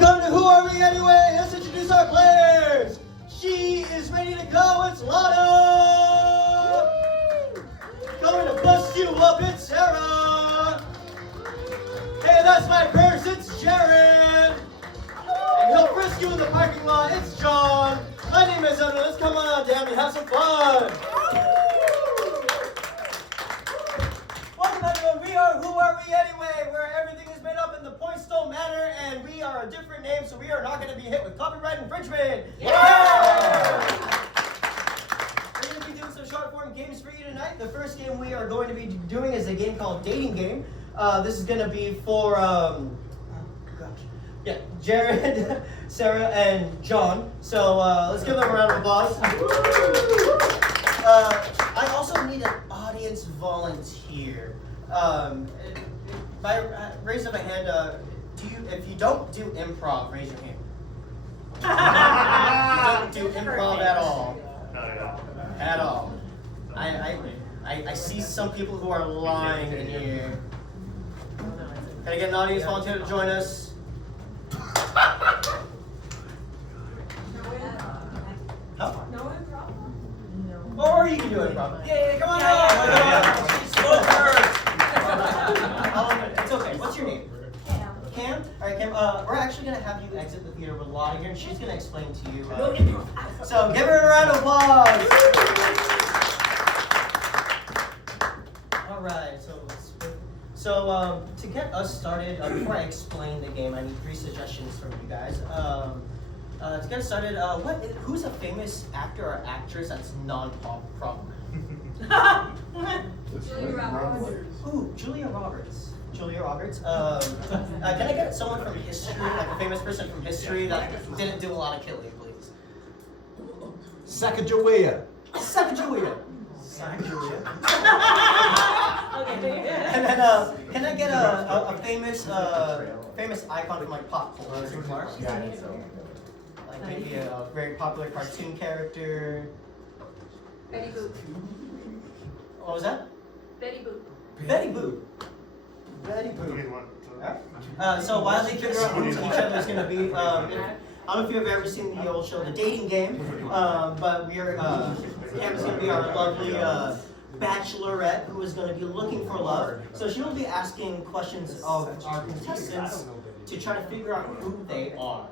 Welcome to Who Are We Anyway? Let's introduce our players. She is ready to go. It's Lana. Coming to bust you up, it's Sarah. Hey, that's my purse. It's Jared. And he'll frisk you in the parking lot. It's John. My name is Evan. Let's come on down and have some fun. Welcome everyone. We are Who Are We Anyway? Where everything is made up and the points don't matter, and we are a different name, so we are not going to be hit with copyright infringement. Yeah! We're going to be doing some short form games for you tonight. The first game we are going to be doing is a game called Dating Game. This is going to be for Jared, Sarah, and John. So let's give them a round of applause. I also need an audience volunteer. By raise of a hand, if you don't do improv, raise your hand. You don't do improv at all. At all. I see some people who are lying in here. Can I get an audience volunteer to join us? Huh? No improv? No. Or you can do improv. Yeah, come on. It's okay. What's your name? Cam. Cam? Alright, Cam, we're actually going to have you exit the theater with Lana here, and she's going to explain to you. So give her a round of applause. Alright, so to get us started, before I explain the game, I need 3 suggestions from you guys. To get us started, who's a famous actor or actress that's non-pop problem? Julia Roberts. Ooh, Julia Roberts. Julia Roberts. Can I get someone from history, like a famous person from history that didn't do a lot of killing, please? Sacagawea. Sacagawea. Sacagawea. Okay. And then, can I get a famous icon from like pop culture? Like maybe a very popular cartoon character. Betty Boop. What was that? Betty Boop. Betty Boop. Betty Boop. So while they figure out who each other is going to be, I don't know if you've ever seen the old show, The Dating Game, but Cam is going to be our lovely bachelorette who is going to be looking for love. So she will be asking questions of our contestants to try to figure out who they are.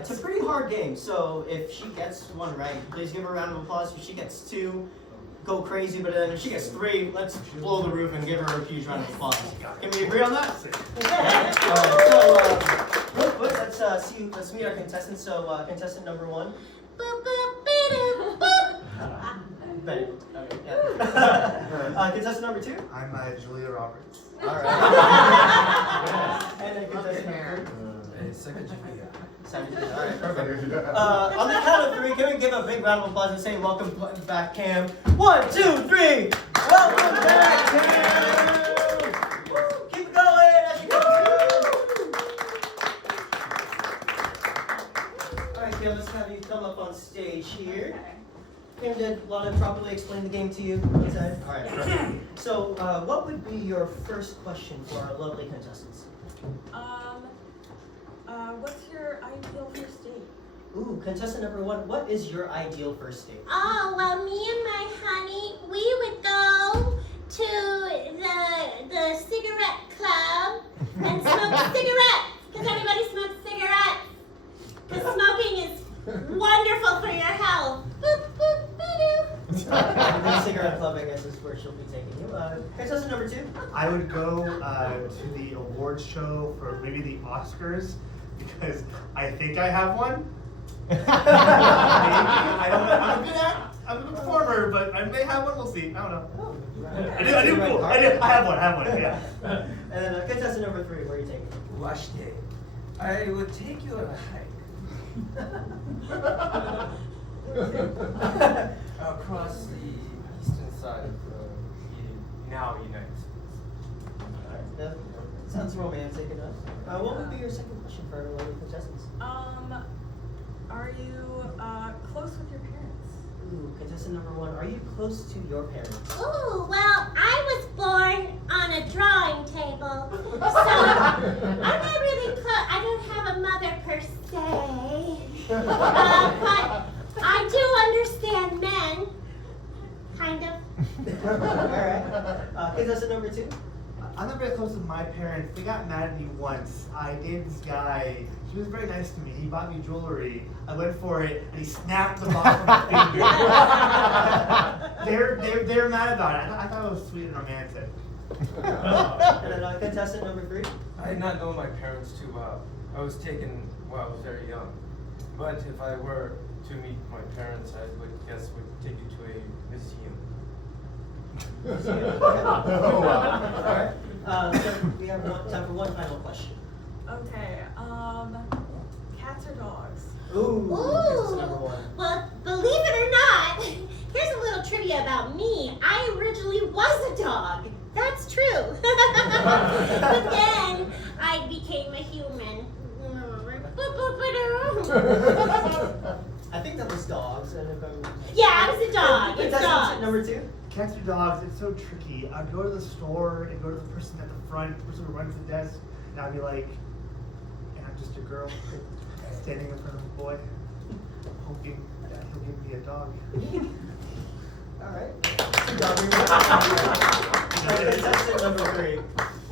It's a pretty hard game, so if she gets one right, please give her a round of applause. If she gets 2, go crazy, but then if she gets 3, let's blow the roof and give her a huge round of applause. Can we agree on that? Real quick, let's meet our contestants. So, contestant number 1. Betty. Okay, yeah. Contestant number 2. I'm Julia Roberts. All right. And then contestant number 3. All right, perfect. On the count of 3, can we give a big round of applause and say welcome back, Cam? 1, 2, 3. Welcome back, Cam. Woo, keep going as you go. All right, Cam, let's have you come up on stage here. Cam, did Lana properly explain the game to you? Inside? All right. Perfect. So, what would be your first question for our lovely contestants? What's your ideal first date? Ooh, contestant number 1, what is your ideal first date? Oh, well, me and my honey, we would go to the cigarette club and smoke cigarettes. Because everybody smokes cigarettes. Because smoking is wonderful for your health. Boop, boop, boop. The cigarette club, I guess, is where she'll be taking you. Contestant number 2? I would go to the awards show for maybe the Oscars because I think I have one. I don't know. I'm a good performer, but I may have one. We'll see. I don't know. Oh, I do. Cool. I have one. Yeah. And then contestant number 3, where are you taking? Wash day. I would take you on a hike. Across the eastern side of the now United States. Alright, that sounds romantic enough. What would be your second question for our lovely contestants? Are you close with your parents? Ooh, contestant number 1, are you close to your parents? Ooh, well, I was born on a drawing table. So I'm not really close. I don't have a mother per se. But I do understand men. Kind of. Alright. Contestant number 2. I'm not very close with my parents. They got mad at me once. I dated this guy. He was very nice to me. He bought me jewelry. I went for it, and he snapped the bottom of my finger. They're mad about it. I thought it was sweet and romantic. And then contestant number 3. I did not know my parents too well. I was taken when I was very young. But if I were to meet my parents, I would take you to a museum. Alright. So we have time for one final question. Okay, cats or dogs? Ooh, contestant number 1. Well, believe it or not, here's a little trivia about me. I originally was a dog. That's true. But then I became a human. I think that was dogs. And if Yeah, I was a dog. It's Contestant dogs. number 2. Cats or dogs, it's so tricky. I'd go to the store and go to the person at the front, the person who runs the desk, and I'd be like, and I'm just a girl standing in front of a boy, hoping that he'll give me a dog. Alright. Contestant number 3.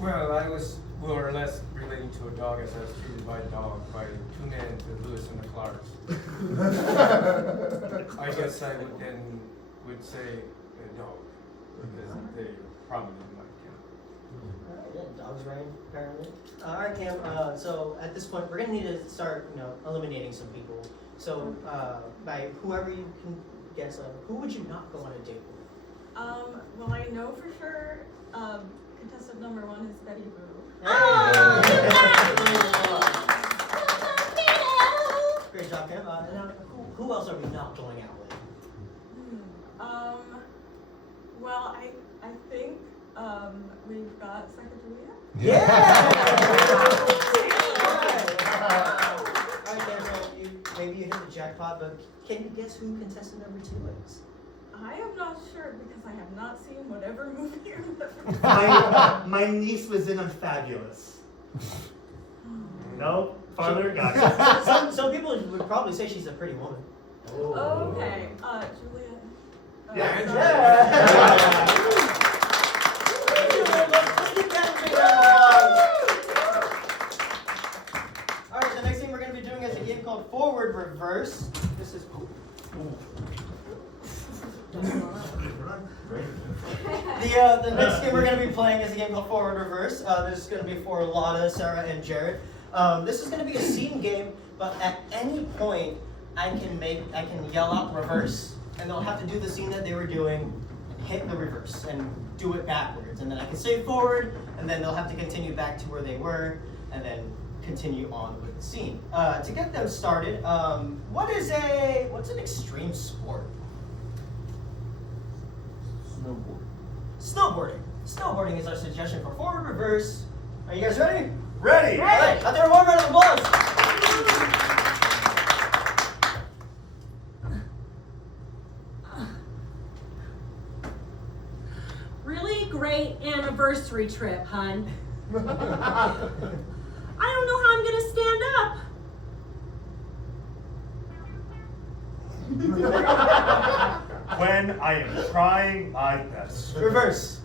Well, I was more or less relating to a dog as I was treated by a dog by 2 men, the Lewis and the Clarks. I guess I would say a dog because they probably didn't like him. Alright, yeah, dogs reign, apparently. Alright, Cam, so at this point, we're gonna need to start, eliminating some people. So, by whoever you can guess, who would you not go on a date with? Well, I know for sure, contestant number 1 is Betty Boo. Oh, you got me. Great job, Cam. And who else are we not going out with? Well, I think, we've got Sacagawea. Alright, Cam, so maybe you hit the jackpot, but can you guess who contestant number 2 is? I am not sure because I have not seen whatever movie you're My niece was in Unfabulous. No? Father? Gotcha. Some people would probably say she's a pretty woman. Oh, okay, Julia. Alright, the next thing we're going to be doing is a game called Forward Reverse. This is... The next game we're going to be playing is a game called Forward Reverse. This is going to be for Lotta, Sarah, and Jared. This is going to be a scene game, but at any point I can yell out reverse, and they'll have to do the scene that they were doing, hit the reverse, and do it backwards. And then I can say forward, and then they'll have to continue back to where they were, and then continue on with the scene. To get them started, what's an extreme sport? Snowboarding. Snowboarding is our suggestion for forward reverse. Are you guys ready? Ready! All right, out there, one round of applause. Really great anniversary trip, hun. I don't know how I'm gonna stand up. When I am trying my best. Reverse.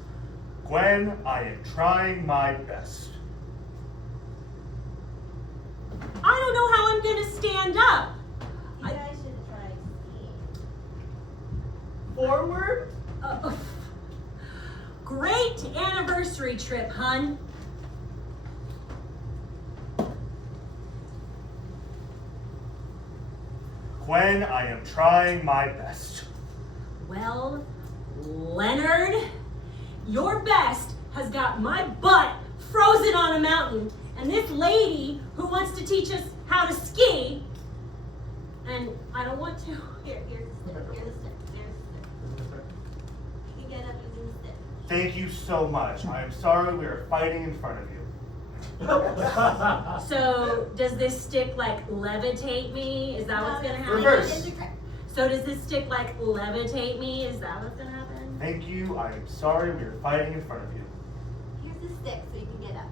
When I am trying my best. I don't know how I'm gonna stand up. You guys should have tried skiing. Forward? Great anniversary trip, hun. When I am trying my best. Well, Leonard, your best has got my butt frozen on a mountain, and this lady who wants to teach us how to ski, and I don't want to. Here's the stick. Here's the stick. There's the stick. You can get up using the stick. Thank you so much. I am sorry we are fighting in front of you. So, does this stick like levitate me? Is that what's gonna happen? Reverse. So does this stick like levitate me? Is that what's gonna happen? Thank you. I am sorry we are fighting in front of you. Here's the stick so you can get up.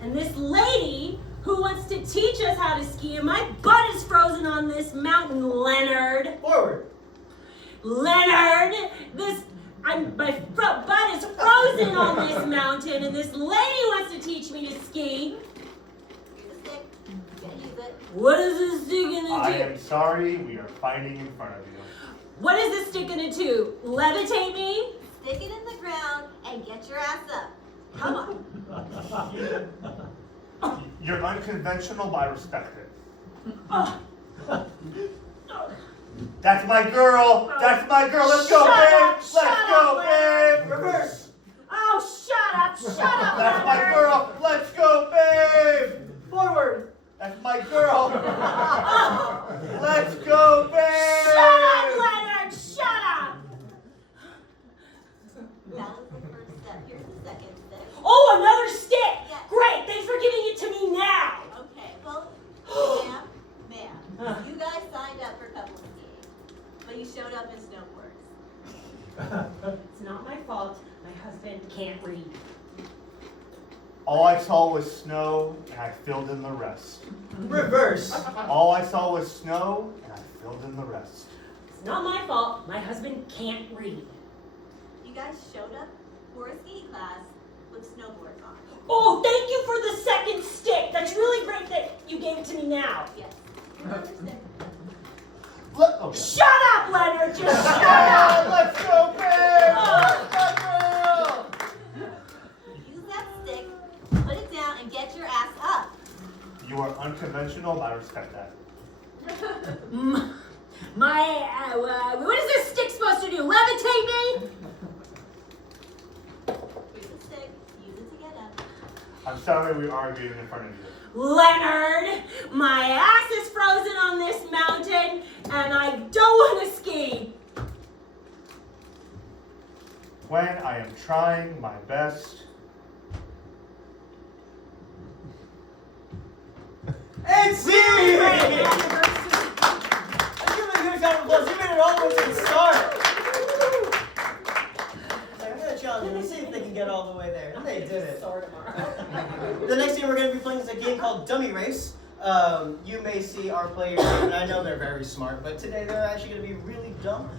And this lady who wants to teach us how to ski, and my butt is frozen on this mountain, Leonard. Forward. Leonard, my butt is frozen on this mountain, and this lady wants to teach me to ski. Here's a stick. You gotta use it. What is this stick gonna I do? am sorry, we are fighting in front of you. What is this stick gonna do? Levitate me? Stick it in the ground and get your ass up. Come on. You're unconventional, but I respect it. Oh. That's my girl! That's my girl! Let's go, Shut babe! up, Let's shut go, up, babe! Reverse. Oh, shut up, That's my Leonard. girl! Let's go, babe! Forward. That's my girl! Let's go, babe! Shut up, Leonard, shut up. That was the first step. Here's the second step. Oh, another stick. Yes. Great, thanks for giving it to me now. Okay, well, ma'am, you guys signed up for couple skiing, but you showed up in snowboards. It's not my fault. My husband can't read. All I saw was snow, and I filled in the rest. Reverse. All I saw was snow, and I filled in the rest. It's not my fault. My husband can't read. You guys showed up for a ski class with snowboards on. Oh, thank you for the second stick. That's really great that you gave it to me now. Yes. Another stick. Okay. Shut up, Leonard. Just shut up. Let's go, babe! Oh. Let's go! Use that stick, put it down, and get your ass up. You are unconventional, but I respect that. What is this stick supposed to do? Levitate me? Here's the stick. Use it to get up. I'm sorry we argued in front of you. Leonard, my ass is frozen on this mountain, and I don't want to ski. When I am trying my best. And see! Let's give it a good round of applause. You made it all the way to the start. I'm gonna challenge them and see if they can get all the way there. And they did it. The next game we're going to be playing is a game called Dummy Race. You may see our players, and I know they're very smart, but today they're actually going to be really dumb.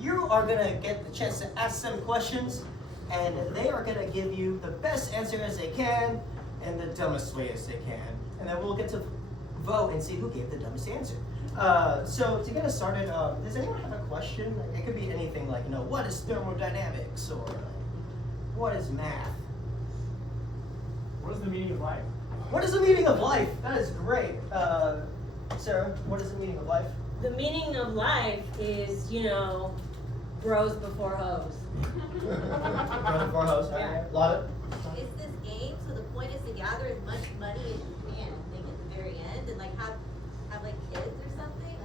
You are going to get the chance to ask them questions, and they are going to give you the best answer as they can, and the dumbest way as they can. And then we'll get to vote and see who gave the dumbest answer. So to get us started, does anyone have a question? It could be anything like, what is thermodynamics, or what is math? What is the meaning of life? What is the meaning of life? That is great. Sarah, what is the meaning of life? The meaning of life is, bros before hoes. Running for a host. Yeah. Love it. It's this game, so the point is to gather as much money as you can, I think, at the very end, and have kids or something.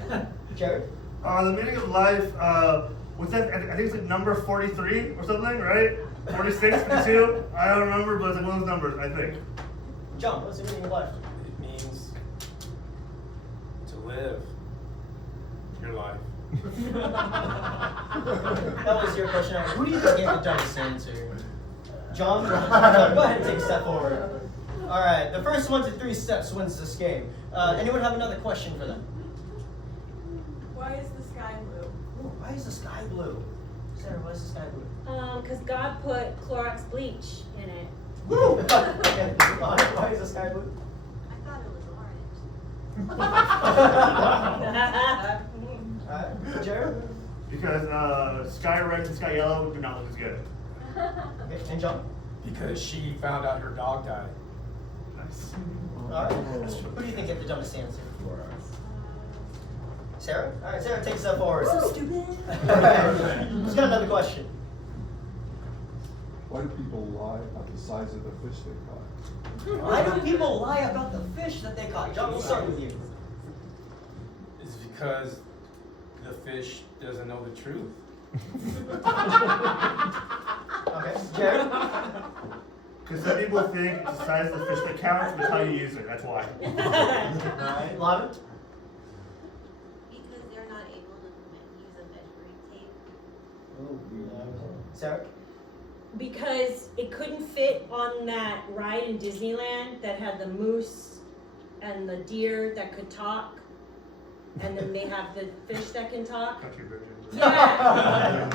Like that. Jared? The meaning of life, what's that? I think it's like number 43 or something, right? 46, 52? I don't remember, but it's like one of those numbers, I think. John, what's the meaning of life? It means to live your life. That was your question. Who do you think gave the dumbest answer? John? Go ahead and take a step forward. All right, the first 1 to 3 steps wins this game. Anyone have another question for them? Why is the sky blue? Ooh, why is the sky blue? Sarah, why is the sky blue? Because God put Clorox bleach in it. Woo! Okay, why is the sky blue? I thought it was orange. Alright, Jared? Because sky red and sky yellow do not look as good. Okay, and John? Because she found out her dog died. Nice. Alright, who do you think gave the dumbest answer? Sarah? Alright, Sarah, take a step forward. So stupid. Alright, who's got another question? Why do people lie about the size of the fish they caught? Why do people lie about the fish that they caught? John, we'll start with you. It's because the fish doesn't know the truth. Okay, Jared? Because some people think it's the size of the fish that counts, but how you use it, that's why. Alright, Lavin? Because they're not able to use a measuring tape. Sarah? Because it couldn't fit on that ride in Disneyland that had the moose and the deer that could talk. And then they have the fish that can talk. Country versions. Yeah.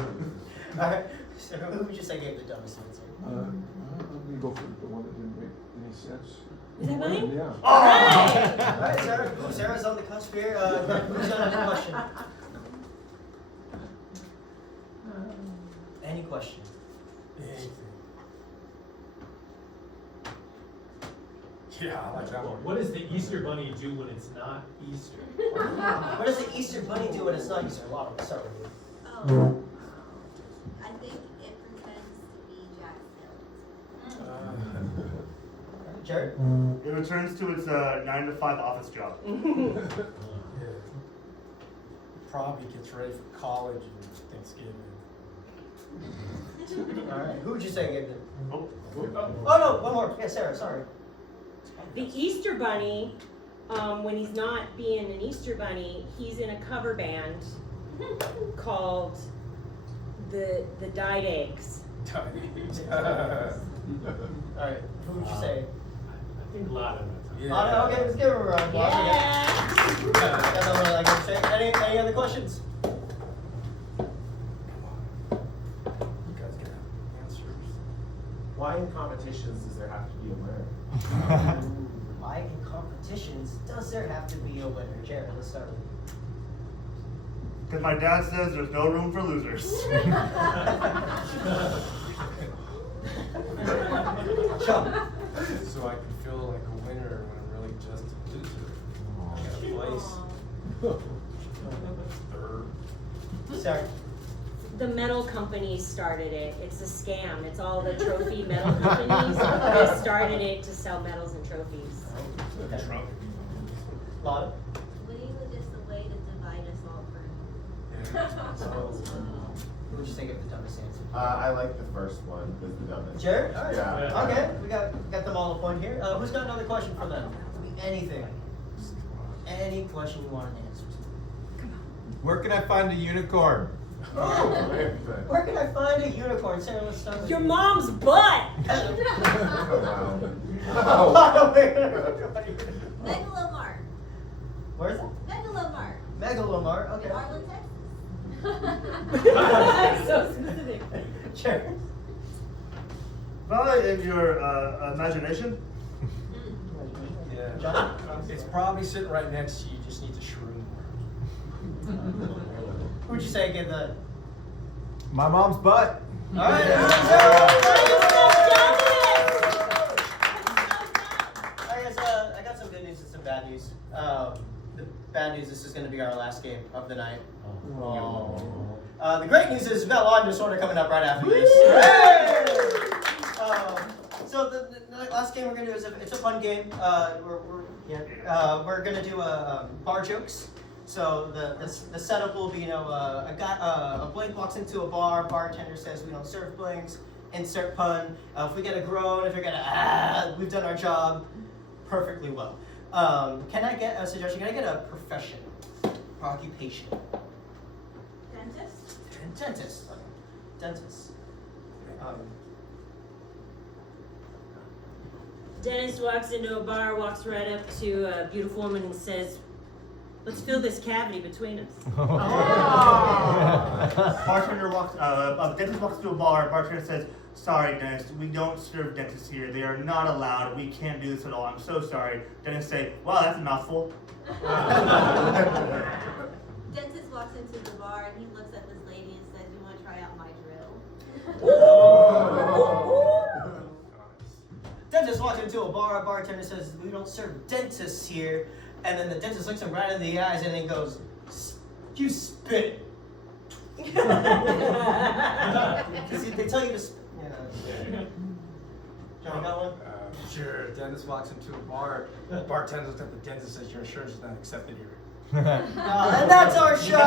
Alright, so who would you say gave the dumbest answer? I'm gonna go for the one that didn't make any sense. Is that mine? Yeah. Alright. Alright, Sarah. Ooh, Sarah's on the cusp here. Who's got any question? Any question? Anything. Yeah, I like that one. What does the Easter Bunny do when it's not Easter? What does the Easter Bunny do when it's not Easter? A lot of start with you. Oh, I think it pretends to be Jack Skellington. Jared? It returns to its 9 to 5 office job. Yeah. Probably gets ready for college and Thanksgiving. Alright, who would you say gave the... Oh. Oh no, one more. Yeah, Sarah, sorry. The Easter Bunny, when he's not being an Easter Bunny, he's in a cover band called the Dyed Eggs. Alright, who would you say? I think Lotto. Yeah. Oh, okay, let's give her a round. Yeah. That's all I like to say. Any other questions? You guys get answers. Why in competitions does there have to be a winner? Why in competitions does there have to be a winner? Jared, let's start with you. Because my dad says there's no room for losers. Chuck. So I can feel like a winner when I'm really just a loser. I got a place. Third. Sarah. The metal companies started it. It's a scam. It's all the trophy metal companies that started it to sell medals and trophies. Lotta. Winning was just a way to divide us all Who would you say gave the dumbest answer? I like the first one, was the dumbest. Jared? Alright. Yeah. Okay, we got them all a point here. Who's got another question for them? Anything. Any question you want an answer to. Where can I find a unicorn? Where can I find a unicorn? Sarah, let's start with Your you. mom's butt! Oh, Megalomart. Where is that? Megalomart. Megalomart, okay. Arlen, Texas. So specific. Jared. Well, in your imagination. Yeah. John? It's probably sitting right next to you. You just need to shroom Who would you say gave the... My mom's butt. Alright, I got some good news and some bad news. The bad news, this is going to be our last game of the night. The great news is we've got Law and Disorder coming up right after this. So the last game we're going to do is it's a fun game. We're going to do bar jokes. So the setup will be, a blank walks into a bar, bartender says we don't serve blanks, insert pun. If we get a groan, if we get a we've done our job perfectly well. Can I get a suggestion? Can I get a profession, occupation? Dentist? Dentist. Dentist. Dennis walks into a bar, walks right up to a beautiful woman and says, "Let's fill this cavity between us." Bartender walks. Dentist walks to a bar. Bartender says, "Sorry, dentist, we don't serve dentists here. They are not allowed. We can't do this at all. I'm so sorry." Dentist say, "Wow, that's a mouthful." Dentist walks into the bar and he looks at this lady and says, "You want to try out my drill?" Dentist walks into a bar, bartender says, "We don't serve dentists here." And then the dentist looks him right in the eyes and then goes, "You spit." Because they tell you to spit. John, got one? Sure. Dentist walks into a bar. Bartender looks at the dentist and says, "Your insurance is not accepted here." And that's our show!